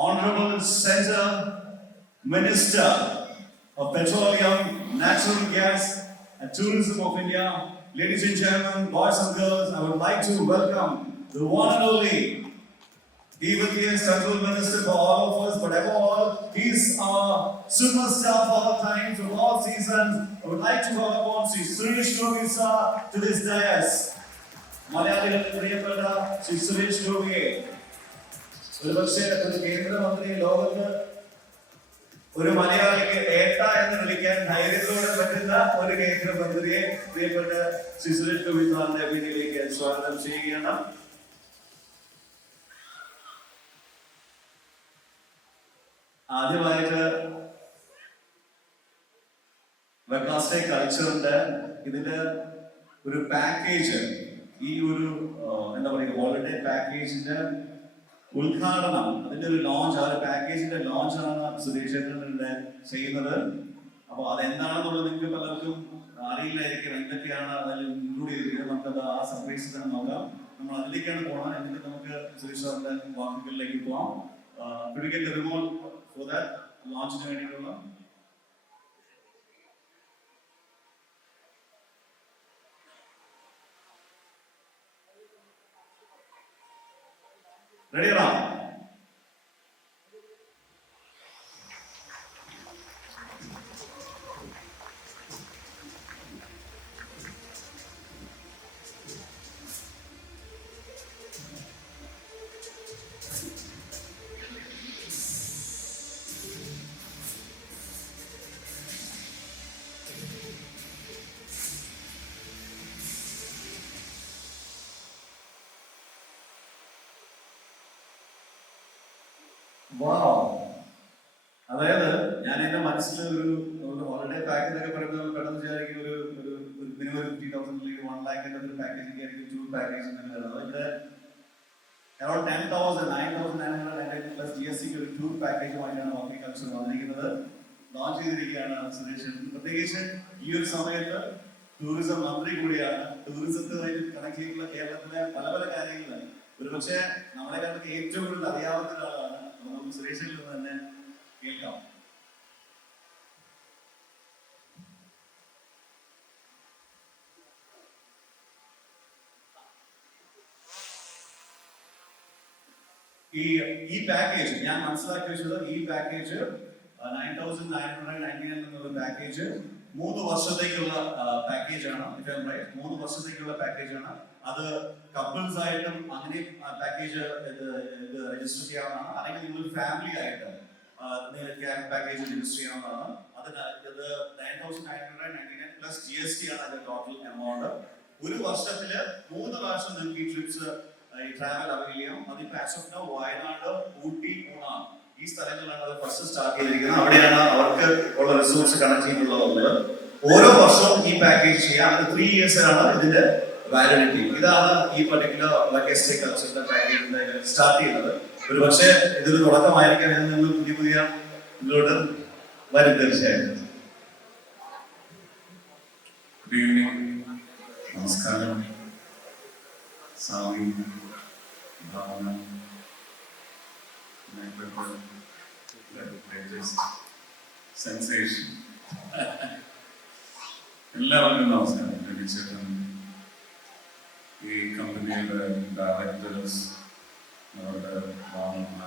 Honorable Center Minister of Petroleum, Natural Gas and Tourism of India, ladies and gentlemen, boys and girls, I would like to welcome the one and only. He will be a central minister for all of us, but above all, he's our superstar for all times, of all seasons. I would like to welcome Sri Suresh Gopi sir to this dais. Malayali Priyapata, Sri Suresh Gopi. ഒരുപക്ഷെ ഒരു കേന്ദ്രമന്ത്രി ലോകത്ത് ഒരു മലയാളിക്ക് ഏട്ട എന്ന് വിളിക്കാൻ ധൈര്യത്തോടെ പറ്റുന്ന ഒരു കേന്ദ്രമന്ത്രിയെ പ്രിയപ്പെട്ട ശ്രീ സുരേഷ് ഗോപി സാറിന്റെ വേദിയിലേക്ക് സ്വാഗതം ചെയ്യുകയാണ്. ആദ്യമായിട്ട് വെക്കാസ്റ്റേ കൾച്ചറിന്റെ ഇതിന്റെ ഒരു പാക്കേജ്, ഈ ഒരു എന്താ പറയുക ഹോളിഡേ പാക്കേജിന്റെ ഉദ്ഘാടനം, അതിന്റെ ഒരു ലോഞ്ച്, ആ ഒരു പാക്കേജിന്റെ ലോഞ്ചാണ് സുരേഷ് ചേട്ടൻ്റെ ചെയ്യുന്നത്. അപ്പോൾ അതെന്താണെന്നുള്ളത് നിങ്ങൾക്ക് പലർക്കും അറിയില്ലായിരിക്കും, എന്തൊക്കെയാണ് അതിൽ ഇൻക്ലൂഡ് ചെയ്തിരിക്കുന്നത്. നമുക്കത് ആ സർപ്രൈസ് തന്നെ നോക്കാം. നമ്മൾ അതിലേക്കാണ് പോകണം. എന്നിട്ട് നമുക്ക് സുരേഷ് സാറിന്റെ വാക്കുകളിലേക്ക് പോകാം. ഫോർ ദാറ്റ് ലോഞ്ചിന് വേണ്ടിയിട്ടുള്ള റെഡിയാണോ? അതായത് ഞാൻ എന്റെ മനസ്സിൽ ഒരു ഹോളിഡേ പാക്കേജ് ഒക്കെ പറയുമ്പോൾ പെട്ടെന്ന് വിചാരിക്കും ഒരു മിനിമം 50,000 1 lakh ഒരു പാക്കേജിംഗ് ആയിരിക്കും ടൂർ പാക്കേജ് എന്നുള്ളത്. ഇവിടെ അറൌണ്ട് 10,000 9,990 പ്ലസ് GST ഒരു ടൂർ പാക്കേജുമായിട്ടാണ് ഹോർട്ടിക്കൾച്ചർ വന്നിരിക്കുന്നത്. ലോഞ്ച് ചെയ്തിരിക്കുകയാണ് സുരേഷ്. പ്രത്യേകിച്ച് ഈ ഒരു സമയത്ത് ടൂറിസം മന്ത്രി കൂടിയാണ്. ടൂറിസത്തുമായിട്ട് കണക്ട് ചെയ്തിട്ടുള്ള കേരളത്തിലെ പല പല കാര്യങ്ങൾ ഒരുപക്ഷെ നമ്മളെ കാലത്ത് ഏറ്റവും കൂടുതൽ അറിയാവുന്ന ഒരാളാണ്. നമുക്ക് സുരേഷിൽ നിന്ന് തന്നെ കേൾക്കാം. ഈ പാക്കേജ് ഞാൻ മനസ്സിലാക്കി വെച്ചത്, ഈ പാക്കേജ് 9,999 എന്നുള്ള പാക്കേജ് 3 വർഷത്തേക്കുള്ള പാക്കേജാണ്. 3 വർഷത്തേക്കുള്ള പാക്കേജാണ്. അത് കപ്പിൾസ് ആയിട്ടും അങ്ങനെ പാക്കേജ് രജിസ്റ്റർ ചെയ്യാവുന്നതാണ്. അല്ലെങ്കിൽ നിങ്ങൾ ഫാമിലി ആയിട്ട് പാക്കേജ് രജിസ്റ്റർ ചെയ്യാവുന്നതാണ്. അതിന് 9,999 പ്ലസ് GST ആണ് അതിന്റെ ടോട്ടൽ എമൗണ്ട്. ഒരു വർഷത്തില് 3 പ്രാവശ്യം നിങ്ങൾക്ക് ഈ ട്രിപ്സ് ഈ ട്രാവൽ അവൈൽ ചെയ്യാം. അതിപ്പോ as of now Wayanad, Ooty, Munnar ഈ സ്ഥലങ്ങളിലാണ് അത് ഫസ്റ്റ് സ്റ്റാർട്ട് ചെയ്തിരിക്കുന്നത്. അവിടെയാണ് അവർക്ക് ഉള്ള റിസോർട്സ് കണക്ട് ചെയ്തിട്ടുള്ളത്. ഓരോ വർഷവും ഈ പാക്കേജ് ചെയ്യാം. അത് 3 years ആണ് ഇതിന്റെ വാലിഡിറ്റി. ഇതാണ് ഈ പർട്ടിക്കുലർ വെക്കാസ്റ്റേ കൾച്ചറിന്റെ പാക്കേജിന്റെ സ്റ്റാർട്ട് ചെയ്യുന്നത്. ഒരു പക്ഷേ ഇതൊരു തുടക്കമായിരിക്കാം. ഇതിൽ നിന്ന് പുതിയ ഇതിലോട്ട് വരും തീർച്ചയായും. ഗുഡ് ഈവനിങ്, നമസ്കാരം. സ്വാമി ഭാവന സെൻസേഷൻ എല്ലാവർക്കും നമസ്കാരം. രവിചേട്ടൻ, ഈ കമ്പനിയുടെ ഡയറക്ടേഴ്സ്, അവരുടെ ഭാവന,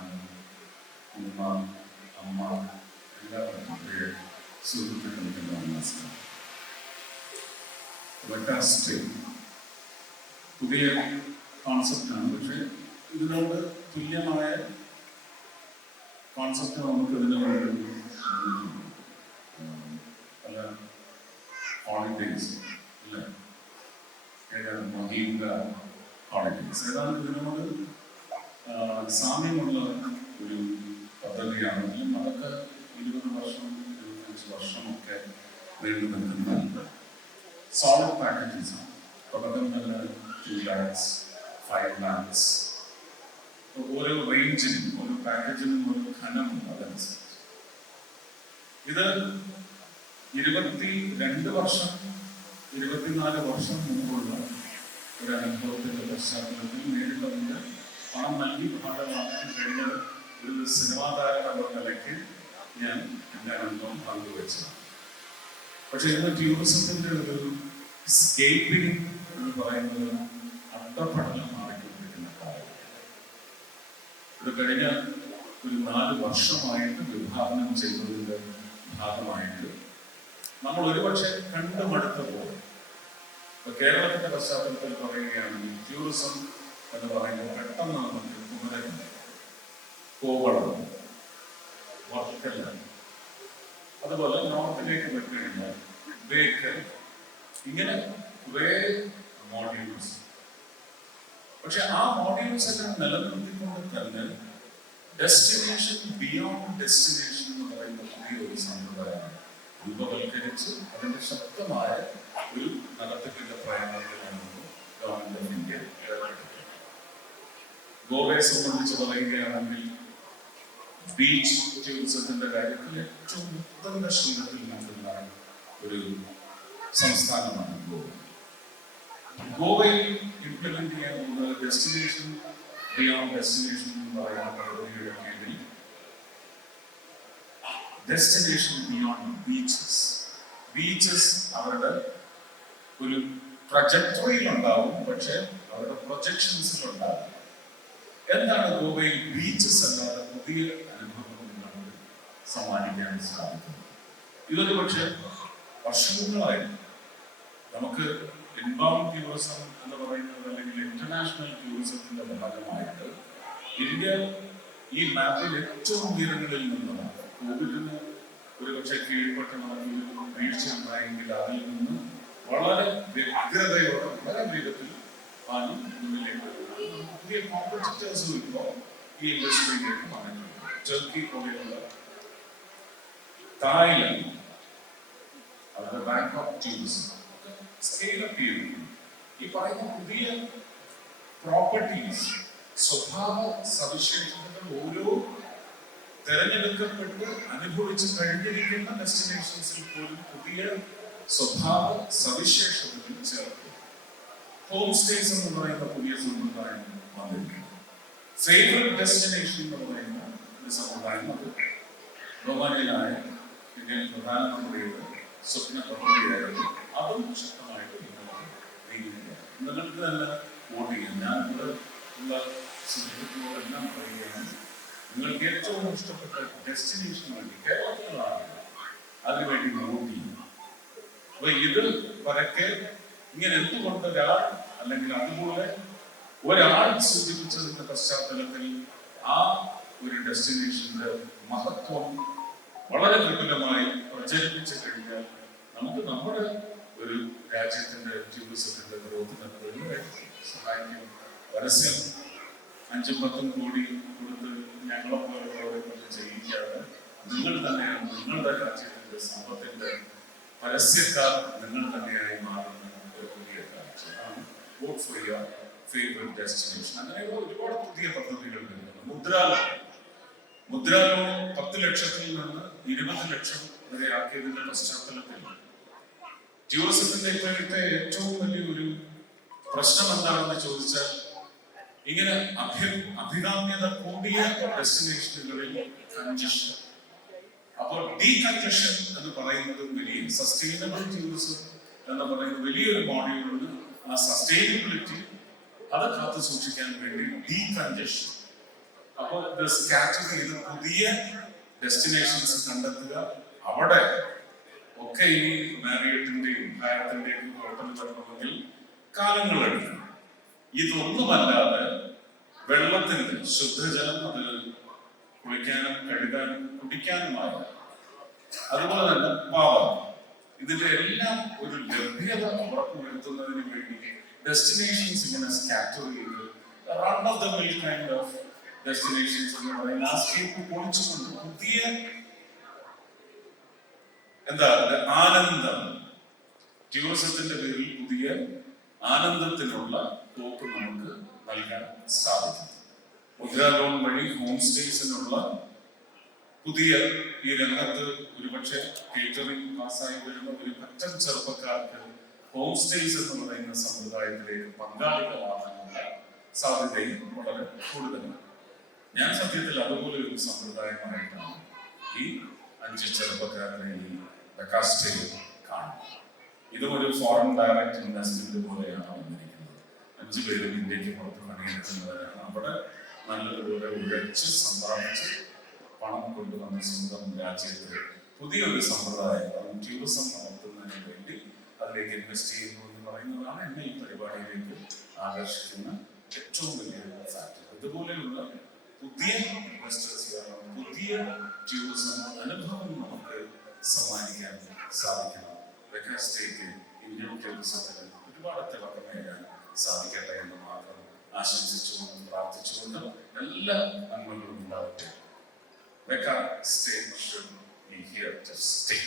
ഉമ്മ, അമ്മ, എല്ലാവർക്കും പ്രിയ സുഹൃത്തുക്കൾക്ക് നമസ്കാരം. വെക്കാസ്റ്റേ പുതിയ കോൺസെപ്റ്റാണ്. പക്ഷേ ഇതിനോട് തുല്യമായ കോൺസെപ്റ്റ് നമുക്ക് ഇതിന് വേണ്ടി പല ഹോളിഡേയ്സ് അല്ലേ, മഹീന്ദ്ര ഹോളിഡേയ്സ്, ഏതാണ്ട് ഇതിനോട് സാമ്യമുള്ള ഒരു പദ്ധതിയാണെങ്കിലും അതൊക്കെ 20 വർഷം 25 വർഷമൊക്കെ നീണ്ടു നിൽക്കുന്നുണ്ട്. സോളിഡ് പാക്കേജസ് ആണ്. തുടക്കം തന്നെ 2 lakhs, 5 lakhs, ഓരോ റേഞ്ചിനും ഓരോ പാക്കേജിനും ഒരു ഘനമുണ്ട്. അതനുസരിച്ച് ഇത് 22 വർഷം 24 വർഷം മുമ്പുള്ള ഒരു അനുഭവത്തിന്റെ പശ്ചാത്തലത്തിൽ നേരിട്ടതിന്റെ പണം നൽകി ഭാഗമാക്കാൻ കഴിഞ്ഞ ഒരു സിനിമാ ഞാൻ എൻ്റെ അനുഭവം പങ്കുവെച്ചതാണ്. പക്ഷെ ഇന്ന് ടൂറിസത്തിന്റെ ഒരു സ്കേപ്പിംഗ് എന്ന് പറയുന്നത് അട്ടപ്പടലം മാറിക്കൊണ്ടിരിക്കുന്ന കാര്യം. ഇത് കഴിഞ്ഞ ഒരു 4 വർഷമായിട്ട് വിഭാവനം ചെയ്യുന്നതിന്റെ ഭാഗമായിട്ട് നമ്മൾ ഒരുപക്ഷെ കണ്ടുമടുത്ത പോലെ ഇപ്പൊ കേരളത്തിന്റെ പശ്ചാത്തലത്തിൽ പറയുകയാണെങ്കിൽ ടൂറിസം എന്ന് പറയുമ്പോൾ പെട്ടെന്ന് നമുക്ക് കുമരകം, കോവളം, വർക്കല, അതുപോലെ നോർത്തിലേക്ക് പോയിക്കഴിഞ്ഞാൽ ബേക്കൽ, ഇങ്ങനെ കുറേ മോഡ്യൂൾസ്. പക്ഷെ ആ മോഡ്യൂൾസ് എല്ലാം നിലനിർത്തിക്കൊണ്ട് തന്നെ ഡെസ്റ്റിനേഷൻ ബിയോണ്ട് ഡെസ്റ്റിനേഷൻ എന്ന് പറയുന്ന പുതിയൊരു സമ്പ്രദായം രൂപവൽക്കരിച്ച് അതിന്റെ ശക്തമായ ഒരു നടത്തിപ്പിന്റെ പ്രയാണത്തിലാണ് ഗവൺമെന്റ് ഓഫ് ഇന്ത്യ ഏർപ്പെട്ടിട്ടുള്ളത്. ഗോവയെ സംബന്ധിച്ച് പറയുകയാണെങ്കിൽ ബീച്ച് ടൂറിസത്തിന്റെ കാര്യത്തിൽ ഏറ്റവും ഉത്തമ ശീലത്തിൽ നിൽക്കുന്ന ഒരു സംസ്ഥാനമാണ് ഗോവ. ഗോവയിൽ ഇംപ്ലിമെന്റ് ചെയ്യാൻ പോകുന്നത് ഡെസ്റ്റിനേഷൻ ബിയോണ്ട് ഡെസ്റ്റിനേഷൻ എന്ന് പറയുന്ന പദ്ധതിയുടെ കീഴിൽ ഡെസ്റ്റിനേഷൻ ബിയോണ്ട് ബീച്ചസ് അവരുടെ ഒരു ട്രജക്ടറിയിൽ ഉണ്ടാവും, പക്ഷെ അവരുടെ പ്രൊജക്ഷൻസിൽ ഉണ്ടാവും. എന്താണ് ഗോവയിൽ ബീച്ചസ് അല്ലാതെ പുതിയ അനുഭവങ്ങൾ നമുക്ക് സമ്മാനിക്കാൻ സാധിക്കുന്നത്? ഇതൊരു പക്ഷെ വർഷങ്ങളായി നമുക്ക് ഇൻബൗണ്ട് ടൂറിസം എന്ന് പറയുന്നത് അല്ലെങ്കിൽ ഇന്റർനാഷണൽ ടൂറിസത്തിന്റെ ഭാഗമായിട്ട് ഇന്ത്യ ഈ മാപ്പിൽ ഏറ്റവും ഉയരങ്ങളിൽ നിന്നതാണ്. കോവിഡിന് ഒരുപക്ഷെ കീഴ്പ്പെട്ട് നമുക്ക് വീഴ്ച ഉണ്ടായെങ്കിൽ അതിൽ നിന്ന് വളരെ വ്യഗ്രതയോടെ വളരെ വേഗത്തിൽ പാലും മുന്നിലേക്ക് പുതിയ കോമ്പറ്റീറ്റേഴ്സും ഇപ്പോൾ ഈ ഇൻഡസ്ട്രിയിലേക്ക് വന്നിട്ടുണ്ട്. ടർക്കി പോലെയുള്ള, തായ്ലൻഡ്, അവരുടെ ബാങ്കോക്ക് ടൂറിസം സ്കെയിലപ്പ് ചെയ്യുന്നു. ഈ പറയുന്ന പുതിയ പ്രോപ്പർട്ടീസ്, സ്വഭാവ സവിശേഷതകൾ ഓരോ തെരഞ്ഞെടുക്കപ്പെട്ട് അനുഭവിച്ച് കഴിഞ്ഞിരിക്കുന്ന ഡെസ്റ്റിനേഷൻസിൽ പോലും പുതിയ സ്വഭാവ സവിശേഷതകൾ ചേർക്കും. ഹോം സ്റ്റേസ് എന്ന് പറയുന്ന പുതിയ സമ്പ്രദായം വന്നിരിക്കുന്നു. ഫേവറേറ്റ് ഡെസ്റ്റിനേഷൻ എന്ന് പറയുന്ന ഒരു സമ്പ്രദായം അത് ബഹുമാനിയായ ഇന്ത്യൻ പ്രധാനമന്ത്രിയുടെ സ്വപ്ന പദ്ധതിയായിരുന്നു. അതും ശക്തമായിട്ട് നീങ്ങുകയാണ്. നിങ്ങൾക്ക് തന്നെ വോട്ട് ചെയ്യാം. ഞാൻ ഇവിടെ ഉള്ള സുഹൃത്തുക്കളോടെല്ലാം പറയുകയാണ്, നിങ്ങൾക്ക് ഏറ്റവും ഇഷ്ടപ്പെട്ട ഡെസ്റ്റിനേഷൻ വേണ്ടി കേരളത്തിലാണ് അതിനുവേണ്ടി വോട്ട് ചെയ്യും. അപ്പൊ ഇത് പരക്കെ ഇങ്ങനെ എന്തുകൊണ്ട് ഒരാൾ അല്ലെങ്കിൽ അതുപോലെ ഒരാൾ സൂചിപ്പിച്ചതിന്റെ പശ്ചാത്തലത്തിൽ ആ ഒരു ഡെസ്റ്റിനേഷന്റെ മഹത്വം വളരെ വിപുലമായി പ്രചരിപ്പിച്ചു കഴിഞ്ഞാൽ നമുക്ക് നമ്മുടെ ഒരു രാജ്യത്തിന്റെ ടൂറിസത്തിന്റെ ഗ്രോത്തിനെ സഹായിക്കും. പരസ്യം 5-10 കോടി കൊടുത്ത് ഞങ്ങളെ പോലുള്ളവരെ കൊണ്ട് ചെയ്യിക്കാതെ നിങ്ങൾ തന്നെയാണ് നിങ്ങളുടെ രാജ്യത്തിന്റെ സമ്പത്തിന്റെ പരസ്യക്കാർ നിങ്ങൾ തന്നെയായി മാറുന്ന ഒരു പുതിയ കാഴ്ചയാണ് vote for your favourite destination. അങ്ങനെയുള്ള ഒരുപാട് പുതിയ പദ്ധതികൾ വരുന്നുണ്ട്. മുദ്ര ലോൺ 10 ലക്ഷത്തിൽ നിന്ന് 20 ലക്ഷം വരെ ആക്കിയതിന്റെ പശ്ചാത്തലത്തിൽ ടൂറിസത്തിന്റെ ഇപ്പോഴത്തെ ഏറ്റവും വലിയൊരു പ്രശ്നം എന്താണെന്ന് ചോദിച്ചാൽ ഇങ്ങനെ അഭികാമ്യത കൂടിയ ഡെസ്റ്റിനേഷനുകളിൽ കൺജഷൻ. അപ്പോൾ ഡീകൺജഷൻ എന്ന് പറയുന്നത് വലിയ സസ്റ്റൈനബിൾ ടൂറിസം എന്ന് പറയുന്ന വലിയൊരു മോഡ്യൂളിന് ആ സസ്റ്റൈനബിലിറ്റി അത് കാത്തു സൂക്ഷിക്കാൻ വേണ്ടി ഡീകൺജഷൻ. അപ്പോൾ ഇത് സ്കാറ്റർ ചെയ്ത് പുതിയ ഡെസ്റ്റിനേഷൻസ് കണ്ടെത്തുക. അവിടെ ഒക്കെ ഈ മാരിയറ്റിന്റെയും ഹയത്തിന്റെയും ഹോട്ടൽ വരണമെങ്കിൽ കാലങ്ങളെടുക്കും. ഇതൊന്നുമല്ലാതെ വെള്ളത്തിന്റെ ശുദ്ധജലം അത് കുളിക്കാനും കഴുകാനും കുടിക്കാനുമായ, അതുപോലെ തന്നെ പാവം, ഇതിന്റെ എല്ലാം ഒരു ലഭ്യത ഉറപ്പുവരുത്തുന്നതിന് വേണ്ടി ഡെസ്റ്റിനേഷൻസ് ഇങ്ങനെ സ്കാറ്റർ ചെയ്ത് run off the mill kind of destinations എന്ന് പറയുന്ന ആ സ്കേപ്പ് പൊളിച്ചുകൊണ്ട് പുതിയ എന്താ ആനന്ദം, ടൂറിസത്തിന്റെ പേരിൽ പുതിയ ആനന്ദത്തിനുള്ള തോക്ക് നമുക്ക് നൽകാൻ സാധിക്കും. മുദ്രാ ലോൺ വഴി ഹോം സ്റ്റേസിനുള്ള പുതിയ ഈ രംഗത്ത് ഒരുപക്ഷെ കേറ്ററിംഗ് പാസ്സായി വരുന്ന ഒരു പറ്റം ചെറുപ്പക്കാർക്ക് ഹോം സ്റ്റേസ് എന്ന് പറയുന്ന സമ്പ്രദായത്തിലേക്ക് പങ്കാളികളാകാനുള്ള സാധ്യതയും വളരെ കൂടുതലാണ്. ഞാൻ സത്യത്തിൽ അതുപോലെ ഒരു സമ്പ്രദായമായിട്ടാണ് ഈ 5 ചെറുപ്പക്കാരനെ ഈ ബെക്കാസ്റ്റയിൽ കാണും. ഇതും ഒരു ഫോറിൻ ഡയറക്റ്റ് ഇൻവെസ്റ്റ്മെന്റ് പോലെയാണ് വന്നിരിക്കുന്നത്. 5 പേരും ഇന്ത്യക്ക് പുറത്ത് പണിയെടുക്കുന്നവരാണ്. അവിടെ നല്ലതുപോലെ ഉഴച്ച് സമ്പാദിച്ച് പണം കൊണ്ടുവന്ന സ്വന്തം രാജ്യത്ത് പുതിയൊരു സമ്പ്രദായം ടൂറിസം നടത്തുന്നതിന് വേണ്ടി അതിലേക്ക് ഇൻവെസ്റ്റ് ചെയ്യുന്നു എന്ന് പറയുന്നതാണ് എന്നെ ഈ പരിപാടിയിലേക്ക് ആകർഷിക്കുന്ന ഏറ്റവും വലിയ ഫാക്ടർ. ഇതുപോലെയുള്ള പുതിയ ഇൻവെസ്റ്റേഴ്സ് കാരണം പുതിയ ടൂറിസം അനുഭവം നമുക്ക് സമ്മാനിക്കാൻ സാധിക്കണം. ബെക്കാസ്റ്റേക്ക് ഇന്ത്യൻ ടൂറിസത്തിന് ഒരുപാട് തിളക്കമേകാൻ സാധിക്കട്ടെ എന്ന് മാത്രം ആശംസിച്ചുകൊണ്ടും പ്രാർത്ഥിച്ചുകൊണ്ടും എല്ലാ നന്മകളും ഉണ്ടാവട്ടെ. Becca State should be here to stay.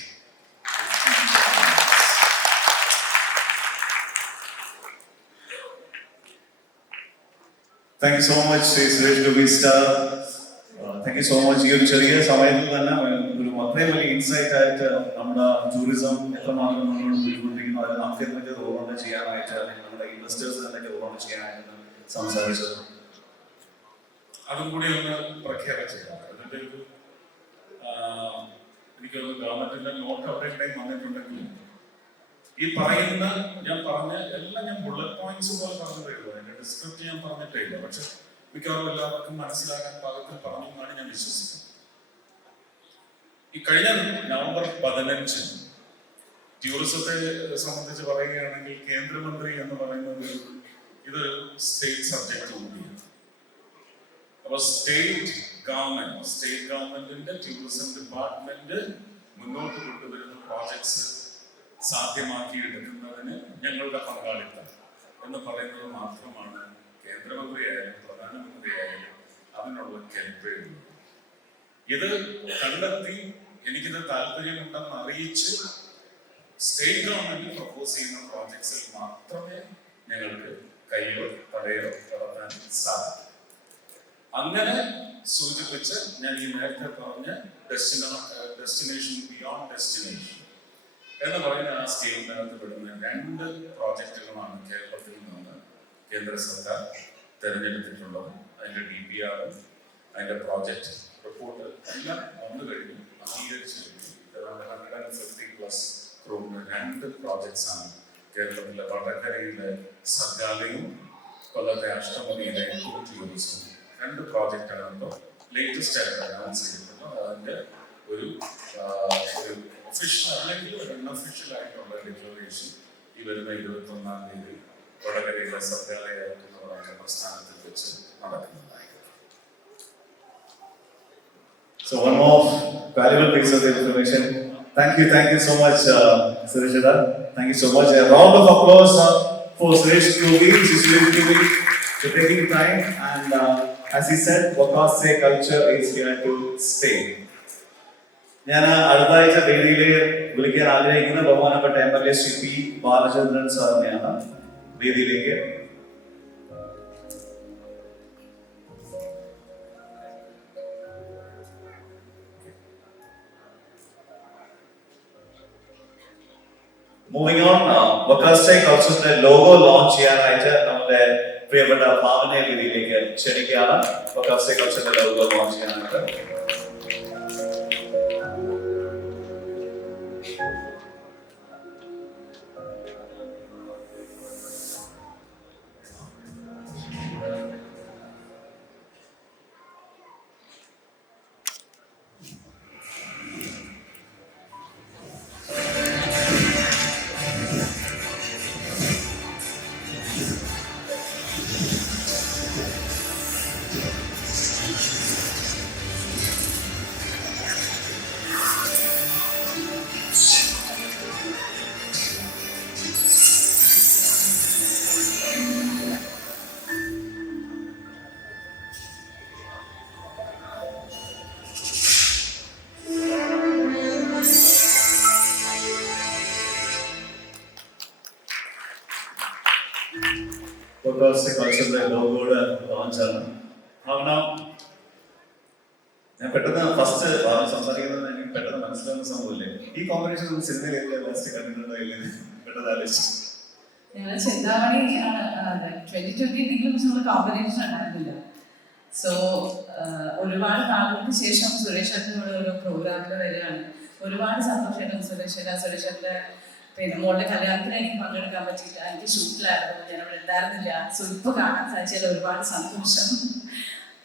Thank you so much, Suresh Gobi sir. Thank you so much. ഈ ഒരു ചെറിയ സമയത്തിൽ തന്നെ ഒരു അത്രയും വലിയ ഇൻസൈറ്റ് ആയിട്ട് നമ്മുടെ ടൂറിസം എത്രമാത്രം നമ്മളോട് പോയിക്കൊണ്ടിരിക്കുന്നു, അത് നമുക്ക് എന്തൊക്കെ റോളോണ്ട് ചെയ്യാനായിട്ട്, അല്ലെങ്കിൽ നമ്മുടെ ഇൻവെസ്റ്റേഴ്സ് എന്തൊക്കെ റോളോണ്ട് ചെയ്യാനായിട്ട് സംസാരിച്ചത് അതും കൂടി ഒന്ന് പ്രഖ്യാപിച്ചേക്കാം. അതിന്റെ ഒരു എനിക്ക് ഗവൺമെന്റിന്റെ നോട്ട് കവറേജ് ടൈം വന്നിട്ടുണ്ടെങ്കിലും ഈ പറയുന്ന ഞാൻ പറഞ്ഞ എല്ലാം ഞാൻ ബുള്ളറ്റ് പോയിന്റ്സ് പോലെ പറഞ്ഞതേ ഉള്ളൂ. അതിന്റെ ഡിസ്ക്രിപ്റ്റ് ഞാൻ പറഞ്ഞിട്ടേ ഇല്ല. പക്ഷെ മിക്കവാറും എല്ലാവർക്കും മനസ്സിലാക്കാൻ പാകത്തിൽ പറഞ്ഞു എന്നാണ് ഞാൻ വിശ്വസിക്കുന്നത്. ഈ കഴിഞ്ഞ നവംബർ 15 ടൂറിസത്തെ സംബന്ധിച്ച് പറയുകയാണെങ്കിൽ കേന്ദ്രമന്ത്രി എന്ന് പറയുന്നത് ഇതൊരു സ്റ്റേറ്റ് സബ്ജക്ട് കൂടിയാണ്. അപ്പൊ സ്റ്റേറ്റ് ഗവൺമെന്റിന്റെ ടൂറിസം ഡിപ്പാർട്ട്മെന്റ് മുന്നോട്ട് കൊണ്ടുവരുന്ന പ്രോജക്ട്സ് സാധ്യമാക്കിയെടുക്കുന്നതിന് ഞങ്ങളുടെ പങ്കാളിത്തം എന്ന് പറയുന്നത് മാത്രമാണ് കേന്ദ്രമന്ത്രിയായാലും പ്രധാനമന്ത്രിയായാലും അതിനുള്ള കെൽപ്പുള്ളത്. ഇത് കണ്ടെത്തി എനിക്കിത് താല്പര്യമുണ്ടെന്ന് അറിയിച്ച് സ്റ്റേറ്റ് ഗവൺമെന്റ് പ്രപ്പോസ് ചെയ്യുന്ന പ്രോജക്ട്സിൽ മാത്രമേ ഞങ്ങൾക്ക് കയ്യോ തടയോ നടത്താൻ സാധിക്കൂ. അങ്ങനെ സൂചിപ്പിച്ച് ഞാൻ ഈ നേരത്തെ പറഞ്ഞ ഡെസ്റ്റിനേഷൻ ബിയോണ്ട് ഡെസ്റ്റിനേഷൻ എന്ന് പറയുന്ന ആ സ്കീമിനകത്ത് പെടുന്ന 2 പ്രോജക്റ്റുകളാണ് കേരളത്തിൽ നിന്ന് കേന്ദ്ര സർക്കാർ തിരഞ്ഞെടുത്തിട്ടുള്ളത്. അതിന്റെ DPR അതിന്റെ പ്രോജക്റ്റ് റിപ്പോർട്ട് എല്ലാം വന്നു കഴിഞ്ഞു, അംഗീകരിച്ചു കഴിഞ്ഞു. 150+ ക്രോറിന്റെ 2 പ്രോജക്ട്സ് ആണ് കേരളത്തിലെ വടകരയിലെ സർഗാലയും കൊല്ലത്തെ അഷ്ടമുടിയിലെ ടൂറിസവും. 2 പ്രോജക്റ്റാണ് ഇപ്പോൾ ലേറ്റസ്റ്റ് ആയിട്ട് അനൗൺസ് ചെയ്തിട്ടുള്ളത്. അതിന്റെ ഒരു ഒഫീഷ്യൽ അല്ലെങ്കിൽ ഒരു അൺഒഫീഷ്യൽ ആയിട്ടുള്ള ഡിക്ലറേഷൻ ഈ വരുന്ന 21-ാം തീയതി വടകരയിലെ സർഗാലയ എന്ന് പറയുന്ന പ്രസ്ഥാനത്തിൽ വെച്ച് നടക്കുന്നതായിരിക്കും. So one more valuable piece of information. Thank you so much, Suresh Dada. Thank you so much. A round of applause for Suresh Gobi for taking time. And as he said, Bekaste culture is here to stay. ഞാൻ അടുത്ത ആഴ്ച വേദിയിലെ വിളിക്കാൻ ആഗ്രഹിക്കുന്ന ബഹുമാനപ്പെട്ട MLA Shri P Balachandran സാറിനെയാണ് വേദിയിലേക്ക്. Moving on, ബെക്കാസ്റ്റേ കൾച്ചറിന്റെ logo launch ചെയ്യാനായിട്ട് നമ്മുടെ പ്രിയപ്പെട്ട ഭാവനയെ വേദിയിലേക്ക് ക്ഷണിക്കുകയാണ്. ബെക്കാസ്റ്റേ കൾച്ചറിന്റെ ലോഗോ ലോഞ്ച് ചെയ്യാനായിട്ട് ബെക്കാസ്റ്റേ കൾച്ചറിന്റെ ലോഗോയുടെ ലോഞ്ചാണ്. ഞാൻ പെട്ടെന്ന് ഫസ്റ്റ് സംസാരിക്കുന്നത് എനിക്ക് പെട്ടെന്ന് മനസ്സിലാവുന്ന സംഭവമില്ലേ, ഈ കോമ്പിനേഷൻ സിനിമയിലേക്ക് ലാസ്റ്റ് കണ്ടിട്ടുണ്ടോ ഇല്ലെന്ന് പെട്ടെന്ന് ആലോചിച്ചു. ചിന്താമണി 2020 എന്തെങ്കിലും കോമ്പിനേഷൻ ഉണ്ടായിരുന്നില്ല. സോ ഒരുപാട് നാളുകൾക്ക് ശേഷം സുരേഷ് ചേട്ടനോട് ഒരു പ്രോഗ്രാമിൽ വരികയാണ്. ഒരുപാട് സന്തോഷമായിട്ടും സുരേഷേട്ടൻ്റെ പിന്നെ മോളുടെ കല്യാണത്തിന് എനിക്ക് പങ്കെടുക്കാൻ പറ്റിയില്ല, എനിക്ക് ഷൂട്ടിലായിരുന്നു, ഞാൻ അവിടെ ഉണ്ടായിരുന്നില്ല. സോ ഇപ്പോൾ കാണാൻ സാധിച്ചതിൽ ഒരുപാട് സന്തോഷം.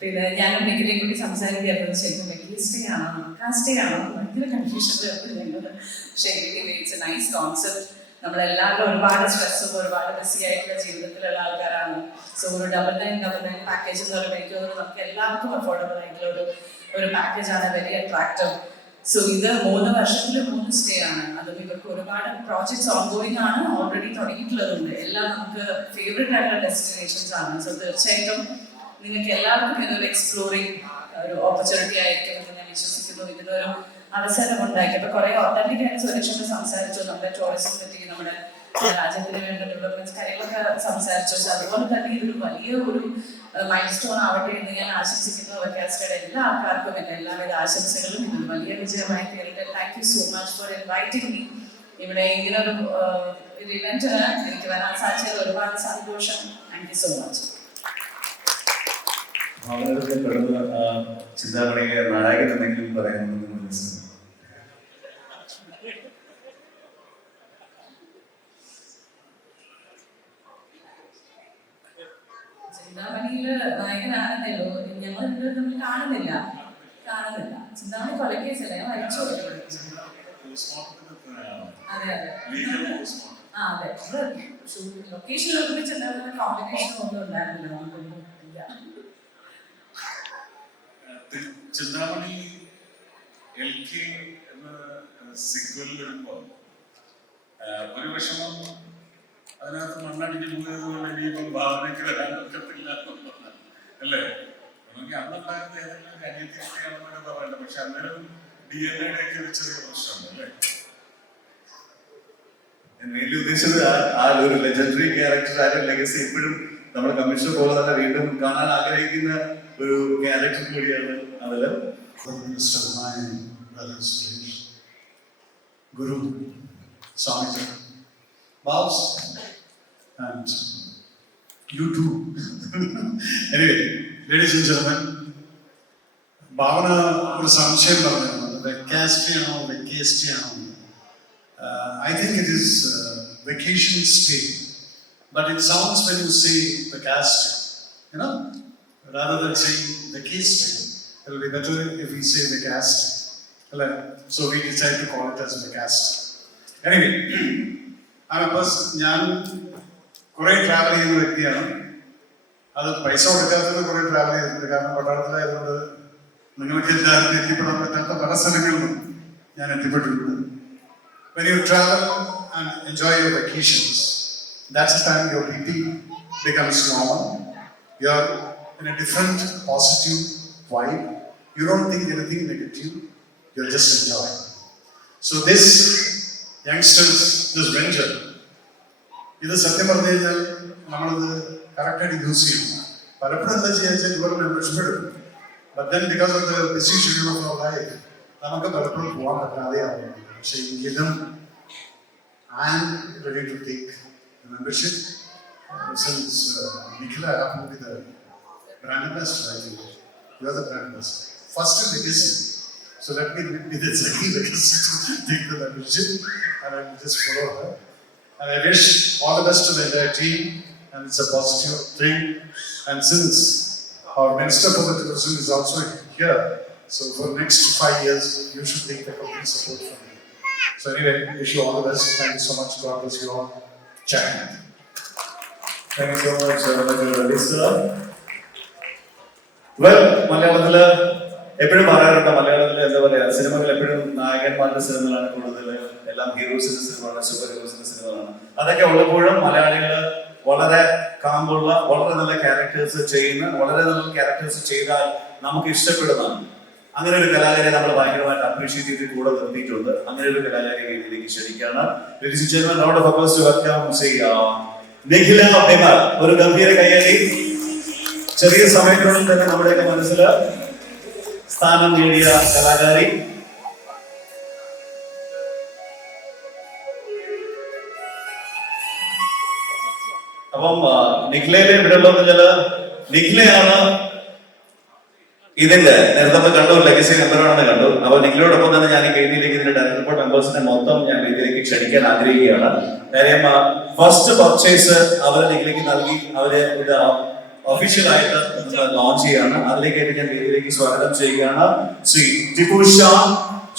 പിന്നെ ഞാൻ മെക്കിനെ കൂടി സംസാരിക്കായിരുന്നു, ശരിക്കും മെക്കിസ്റ്റേ ആണോ കാസ്റ്റേ ആണോ ഭയങ്കര കൺഫ്യൂഷൻ ഞങ്ങൾ. പക്ഷേ ഇറ്റ്സ് എ നൈസ് കോൺസെപ്റ്റ്. നമ്മളെല്ലാവരും ഒരുപാട് സ്ട്രെസ്സും ഒരുപാട് ബിസി ആയിട്ടുള്ള ജീവിതത്തിലുള്ള ആൾക്കാരാണ്. സോ ഒരു ഡബിൾ നയൻ പാക്കേജ് എന്ന് പറയുമ്പോൾ എനിക്ക് തോന്നുന്നു നമുക്ക് എല്ലാവർക്കും അഫോർഡബിൾ ആയിട്ടുള്ള ഒരു പാക്കേജാണ്, വെരി അട്രാക്റ്റീവ്. സോ ഇത് 3 വർഷത്തിൽ 3 സ്റ്റേ ആണ്. അതും ഇവർക്ക് ഒരുപാട് പ്രോജക്ട്സ് ഓൺഗോയിങ് ആണ്, ഓൾറെഡി തുടങ്ങിയിട്ടുള്ളതുണ്ട്. എല്ലാം നമുക്ക് ഫേവറേറ്റ് ആയിട്ടുള്ള ഡെസ്റ്റിനേഷൻസ് ആണ്. സോ തീർച്ചയായിട്ടും നിങ്ങൾക്ക് എല്ലാവർക്കും ഇതൊരു എക്സ്പ്ലോറിങ് ഒരു ഓപ്പർച്യൂണിറ്റി ആയിരിക്കും എന്ന് ഞാൻ വിശ്വസിക്കുന്നു. ഇതിനൊരു അവസരം ഉണ്ടാക്കി. അപ്പൊ കുറെ ഒത്തന്റിക് ആയിട്ട് സുരക്ഷയോട് സംസാരിച്ചു, നമ്മുടെ ടൂറിസം പറ്റി, നമ്മുടെ രാജ്യത്തിന് വേണ്ട ഡെവലപ്മെന്റ്സ് കാര്യങ്ങളൊക്കെ സംസാരിച്ചു. അതുപോലെ തന്നെ ഇതൊരു വലിയ ഒരു മൈൽ സ്റ്റോൺ ആവട്ടെ എന്ന് ഞാൻ ആശംസിക്കുന്നു. വെക്കാസ്റ്റയുടെ എല്ലാ ആൾക്കാർക്കും എൻ്റെ എല്ലാവിധ ആശംസകളും. ഇതൊരു വലിയ വിജയമായി തീരട്ടെ. Thank you so much for inviting me. ഇവിടെ ഇങ്ങനൊരു ഇവന്റിന് എനിക്ക് വരാൻ സാധിച്ചത് ഒരുപാട് സന്തോഷം. Thank you so much. പെടുന്ന ചിന്താമണിയെ നായകൻ എന്തെങ്കിലും പറയാനുണ്ടെന്ന് മനസ്സിലായി. ചിന്താമണിയില് നായകനാണെന്നല്ലോ, ഞങ്ങൾ ഇതുവരെ തമ്മിൽ കാണുന്നില്ല. ചിന്താമണി കൊലക്കേസല്ലേ, ഞാൻ വായിച്ചു. അതെ ലൊക്കേഷനിലൊക്കെ ചിന്താമണി കോമ്പിനേഷൻ ഒന്നും ഉണ്ടായിരുന്നില്ല. നമുക്കൊന്നും ഇല്ല. ചിന്താമണി LK എന്ന സിക്വൽ വരുമ്പോൾ ഒരു വിഷമം അതിനകത്ത് മണ്ണടിഞ്ഞ് പോയത് കൊണ്ട് ഇനിയിപ്പം ഭാവനയ്ക്ക് വരാൻ പറ്റത്തില്ല അല്ലേ? നമുക്ക് അന്നുണ്ടായിരുന്ന ഏതെങ്കിലും ഒരു അനിയത്തിയാണെന്നൊക്കെ പറയണ്ട. പക്ഷെ അന്നേരം DNA ഒക്കെ ഒരു ചെറിയ പ്രശ്നമുണ്ട് അല്ലേ? ഞാൻ വലിയ ഉദ്ദേശിച്ചത് ആ ഒരു ലെജൻഡറി ക്യാരക്ടർ ആരും ലെഗസി ഇപ്പോഴും നമ്മുടെ കമ്മീഷണർ പോലെ തന്നെ വീണ്ടും കാണാൻ ആഗ്രഹിക്കുന്ന ഒരു ക്യാരക്ടർ കൂടിയാണ് അതില്. Guru, Swami, Babs, and you too. Anyway, ladies and gentlemen, Bhavana ഒരു സംശയം പറഞ്ഞിരുന്നു, വെക്കാസ്ട്രി ആണോ വെക്കേസ്ട്രി ആണോ? I think it is vacation stay, but it sounds when you say vacastry, you know, rather than saying vacastry, it will be better if we say vacastry. So we decided to call it as vacastry. Anyway, I'm a person, ഞാൻ കുറേ travel ചെയ്യുന്ന വ്യക്തിയാണ്. അത് പൈസ കൊടുക്കാത്തത് കുറേ travel ചെയ്തിട്ടുണ്ട്. കാരണം പട്ടാളത്തിലായതുകൊണ്ട് നിങ്ങൾക്ക് എല്ലാവർക്കും എത്തിപ്പെടാൻ പറ്റാത്ത പല സ്ഥലങ്ങളിലും ഞാൻ എത്തിപ്പെട്ടിട്ടുണ്ട്. When you travel and enjoy your vacations, that's the time your BP becomes normal. You're in a different positive vibe. You don't think anything negative. You'll just enjoy. So this youngsters, this venture, ഇത് സത്യം പറഞ്ഞു കഴിഞ്ഞാൽ നമ്മളത് കറക്റ്റായിട്ട് use ചെയ്യും. പലപ്പോഴും എന്താ ചെയ്യാന്ന് വെച്ചാൽ ഇതുപോലെ മെമ്പർഷിപ്പ് എടുക്കും. But then because of the busy schedule of our life, നമുക്ക് പലപ്പോഴും പോകാൻ പറ്റാതെയാവും. പക്ഷേ എങ്കിലും I am ready to take the membership since Nikhila happened to be the brand ambassador. I think you are the brand ambassador. First legacy. So let me be the second legacy to take the membership, and I will just follow her. And I wish all the best to the entire team, and it's a positive thing. And since our Minister for the Tourism is also here, so for the next 5 years, you should take the complete support from me. So anyway, wish you all the best. Thank you so much. God bless you all. Jai Hind. Thank you so much, Lisa. Well, മലയാളത്തില് എപ്പോഴും പറയാറുണ്ട്, മലയാളത്തില് എന്താ പറയാ, സിനിമകൾ എപ്പോഴും നായകന്മാരുടെ സിനിമകളാണ് കൂടുതൽ, എല്ലാം ഹീറോസിന്റെ സിനിമകളാണ്, സൂപ്പർ ഹീറോസിന്റെ സിനിമകളാണ്. അതൊക്കെ ഉള്ളപ്പോഴും മലയാളികള് വളരെ കാമ്പുള്ള, വളരെ നല്ല ക്യാരക്ടേഴ്സ് ചെയ്താൽ നമുക്ക് ഇഷ്ടപ്പെടുന്നതാണ്. അങ്ങനെ ഒരു കലാകാരിയെ നമ്മൾ ഭയങ്കരമായിട്ട് അപ്രീഷിയേറ്റ് ചെയ്ത് കൂടെ നിർത്തിയിട്ടുണ്ട്. അങ്ങനെ ഒരു കലാകാരിയെ വേദിയിലേക്ക് ക്ഷണിക്കുകയാണ്. Ladies and gentlemen, round of applause to welcome Nikhila Bimal. ഒരു ഗംഭീര കയ്യടി. ചെറിയ സമയത്തിനുള്ളിൽ തന്നെ നമ്മുടെയൊക്കെ മനസ്സിൽ സ്ഥാനം നേടിയ കലാകാരി. അപ്പം നിഖിലയിലെ ഇവിടെ ഉള്ളതെന്ന് വെച്ചാല് നിഖിലയാണ് ഇതിന്റെ നേരത്തെ നമ്മൾ കണ്ടു ലെഗസി മെമ്പറാണെന്ന് കണ്ടു. അപ്പൊ നിങ്ങളോടൊപ്പം തന്നെ ഞാൻ ഈ വേദിയിലേക്ക് ഇതിന്റെ ഡയറക്ടർ ബോർഡ് മെമ്പേഴ്സിനെ മൊത്തം ഞാൻ വേദിയിലേക്ക് ക്ഷണിക്കാൻ ആഗ്രഹിക്കുകയാണ്. കാര്യം ഫസ്റ്റ് പർച്ചേസ് അവർ നിങ്ങളിലേക്ക് നൽകി അവര് ഇത് ഒഫീഷ്യലായിട്ട് ലോഞ്ച് ചെയ്യാണ്. അതിലേക്കായിട്ട് ഞാൻ വേദിയിലേക്ക് സ്വാഗതം ചെയ്യുകയാണ്. ശ്രീ ടിപ്പു ഷാ,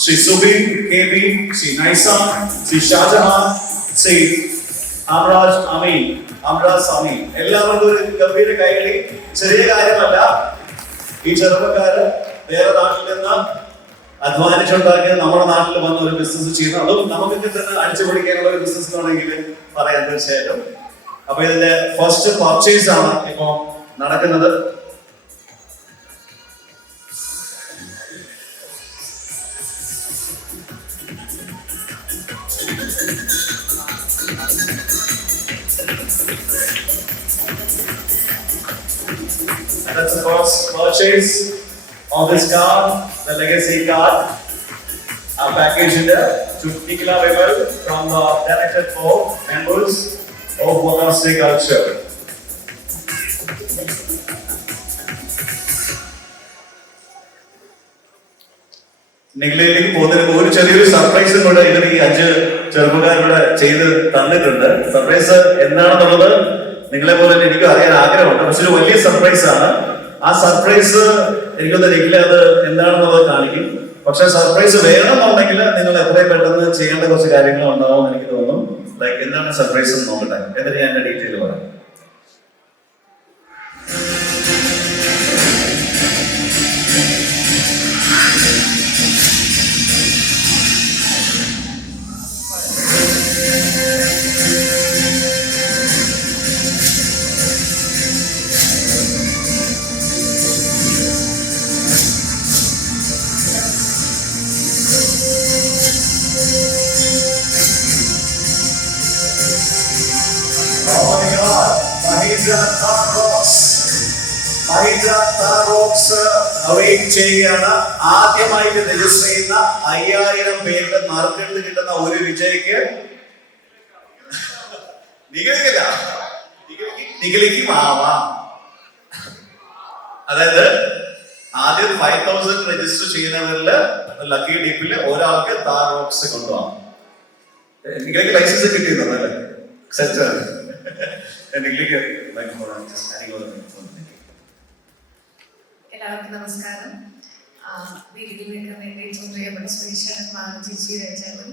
ശ്രീ സുബിൻ കെ ബി, ശ്രീ നൈസ, ശ്രീ ഷാജഹാൻ, ശ്രീ അമറാജ് അമീൻ, അമറാജ് അമീൻ. എല്ലാവർക്കും ഒരു ഗംഭീര കൈകളി. ചെറിയ കാര്യമല്ല, ഈ ചെറുപ്പക്കാര് വേറെ നാട്ടിൽ നിന്ന് അധ്വാനിച്ചുണ്ടാക്കിയ നമ്മുടെ നാട്ടിൽ വന്ന ഒരു ബിസിനസ് ചെയ്യുന്നു. അതും നമുക്കൊക്കെ തന്നെ അടിച്ചു പൊളിക്കാനുള്ള ഒരു ബിസിനസ് ആണെങ്കിൽ പറയാൻ തീർച്ചയായിട്ടും. അപ്പൊ ഇതിന്റെ ഫസ്റ്റ് പർച്ചേസ് ആണ് ഇപ്പൊ നടക്കുന്നത്. That's the first purchase of this card, the legacy card. Our package in there to Nicola Weber from the Director for members of Wakasthi Culture. നിങ്ങളിലേക്ക് പോകുന്നതിന് ഒരു ചെറിയൊരു സർപ്രൈസും കൂടെ ഇവർ ഈ 5 ചെറുപ്പക്കാരോട് ചെയ്ത് തന്നിട്ടുണ്ട്. സർപ്രൈസ് എന്താണെന്നുള്ളത് നിങ്ങളെ പോലെ എനിക്ക് അറിയാൻ ആഗ്രഹമുണ്ട്. പക്ഷെ ഒരു വലിയ സർപ്രൈസ് ആണ്. ആ സർപ്രൈസ് എനിക്കൊന്ന് നിഖില അത് എന്താണെന്നുള്ളത് കാണിക്കും. പക്ഷെ സർപ്രൈസ് വേണമെന്നുണ്ടെങ്കിൽ നിങ്ങൾ എത്രയും പെട്ടെന്ന് ചെയ്യേണ്ട കുറച്ച് കാര്യങ്ങൾ ഉണ്ടാവും എനിക്ക് തോന്നുന്നു. ലൈക്ക് എന്താണ് സർപ്രൈസ് എന്ന് നോക്കട്ടെ, എന്നിട്ട് ഞാൻ എന്റെ ഡീറ്റെയിൽ പറയാം. ആദ്യമായിട്ട് രജിസ്റ്റർ ചെയ്യുന്ന 5000 പേരുടെ മാർക്കറ്റിൽ കിട്ടുന്ന ഒരു വിജയ്ക്ക് നിഗളിക്ക് മാവാം. അതായത് ആദ്യം 5000 രജിസ്റ്റർ ചെയ്യുന്നവരില് ലക്കി ഡീപ്പില് ഒരാൾക്ക് താർ ബോക്സ് കൊണ്ടുപോകാം. നിഗളിക്ക് ലൈസൻസ് കിട്ടിയിരുന്നല്ലേ? സെറ്റ് എല്ലാവർക്കും നമസ്കാരം. വീട്ടിലേക്ക് വേണ്ടി ഏറ്റവും പ്രിയപ്പെട്ട സുരേഷേട്ടൻ, ചേച്ചി, രചാലും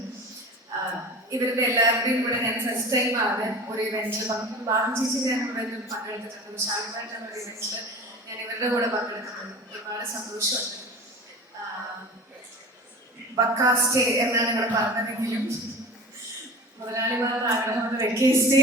ഇവരുടെ എല്ലാവരുടെയും കൂടെ ഞാൻ ഫസ്റ്റ് ടൈം ആണ് ഒരു ഇവന്റിൽ പങ്കെടുക്കും. ചേച്ചി ഞാൻ ഇവിടെ പങ്കെടുത്തിട്ടുണ്ട്. പക്ഷെ ആദ്യമായിട്ടാണ് ഒരു ഇവന്റിൽ ഞാൻ ഇവരുടെ കൂടെ പങ്കെടുക്കുന്നത്. ഒരുപാട് സന്തോഷമുണ്ട്. വക്കാസ്റ്റേ എന്നാണ് ഇവിടെ പറഞ്ഞതെങ്കിലും മുതലാളിമാരുടെ ആഗ്രഹം വെക്കേസ്റ്റേ